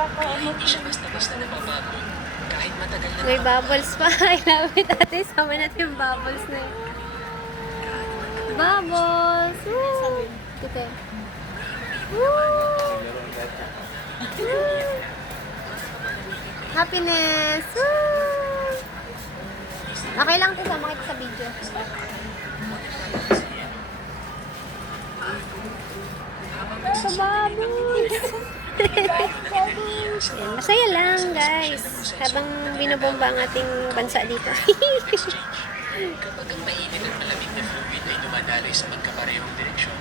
Hindi siya basta-basta nababago. Kahit matagal na May bubbles pa. I love it. Ate, sama natin yung bubbles na yun. Bubbles! Woo! Ito. Woo! Woo! Happiness! Woo! Okay lang ito. Sama kita sa video. Sa bubbles! Yan, masaya lang guys habang binobomba ang ating bansa dito. kapag ang mainit at malamig na fluid ay dumadaloy sa magkaparehong direksyon,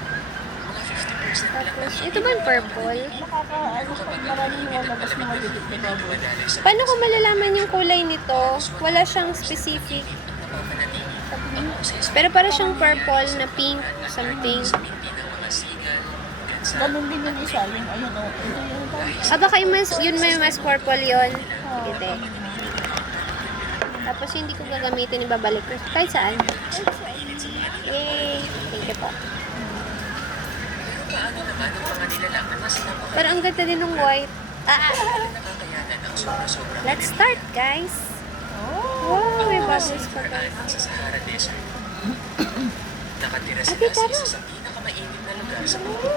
mga 50% lang Tapos, ito ba yung purple? kapag ang mainit at malamig na fluid ay dumadaloy sa Paano ko malalaman yung kulay nito? Wala siyang specific. Pero para siyang purple na pink something. Ganun din yung isa, yung ayun o. Ito yung Baka yung yun may mas purple yun. Sige. Tapos hindi ko gagamitin, ibabalik ko. Kahit saan. Yay! Thank you po. paano naman ang mga nilalang na mas Pero ang ganda din ng white. nakakayanan ng sobra-sobrang Let's start, guys. Wow, may bubbles pa guys. sa Sahara Desert. Nakatira sila sa isa sa pinakamainit na lugar sa mundo.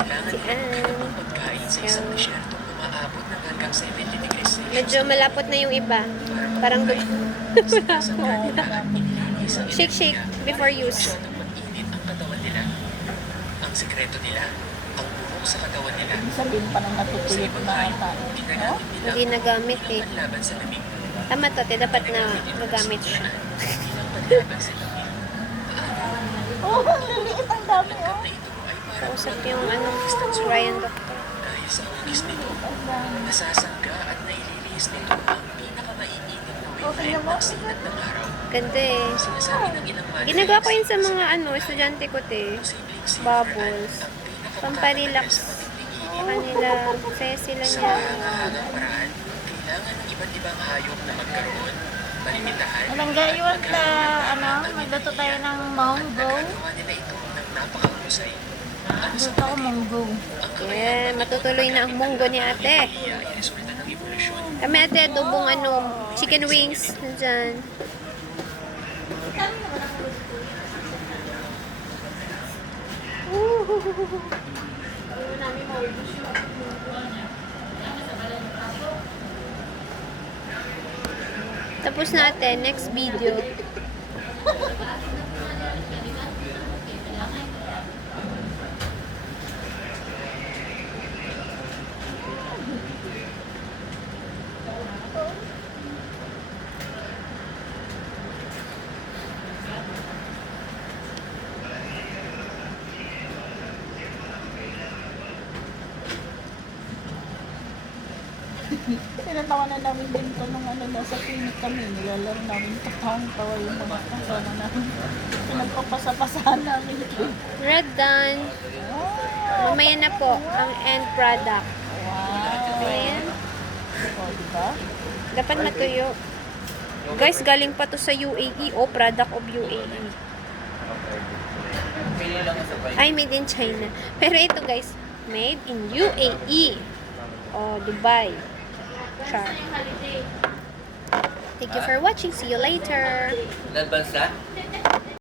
Kailangan nila ng pagkain sa isang desyertong umaabot ng hanggang 70 degrees Celsius. Medyo malapot na yung iba. Parang shake, shake before use. Masyadong mag-init ang katawan nila. Ang sekreto nila, ang buhok sa katawan nila. sabihin pa ng natutuyot na ata. Ginagamit nila Hindi nagamit eh. panlaban sa lamig. Tama to, dapat na gagamit siya. Bilang panlaban sa lamig. Oh, ang liliit ang dami oh. Na ito ay parang Kausap yung Ryan Doctor. dahil sa hugis nito, nasasangga at naililihis nito ang pinakamainit na wavelength ng sinat ng araw. Ganda eh. Sinasabi ng ilang Ginagawa ko yun sa mga estudyante ko te. posibleng Bubbles. ang Pamparelax. Kanila. Saya sila sa niya. kahangang paraan, kailangan ng iba't ibang hayop na magkaroon, malimitahan, Anong gaywan na, magluto tayo ng monggo. nagagawa nila ito ng napakahusay. Ano sa Luto ko monggo. Yeah, matutuloy na ang munggo ni ate. iya ay resulta ng evolusyon. Kami ate, dubong chicken wings. Nandyan. Tapos natin, next video. Tinatawanan namin din to nung nasa clinic kami. Nilalaro namin katawang-tawa yung mga kasama namin. Pinagpapasa-pasahan namin ito. Red done. Mamaya na po ang end product. Wow. Ayan. O, diba? Dapat matuyo. Guys, galing pa to sa UAE o product of UAE. Ay, made in China. Pero ito guys, made in UAE. O, Dubai. Char. Thank you for watching. See you later. Ilan bansa?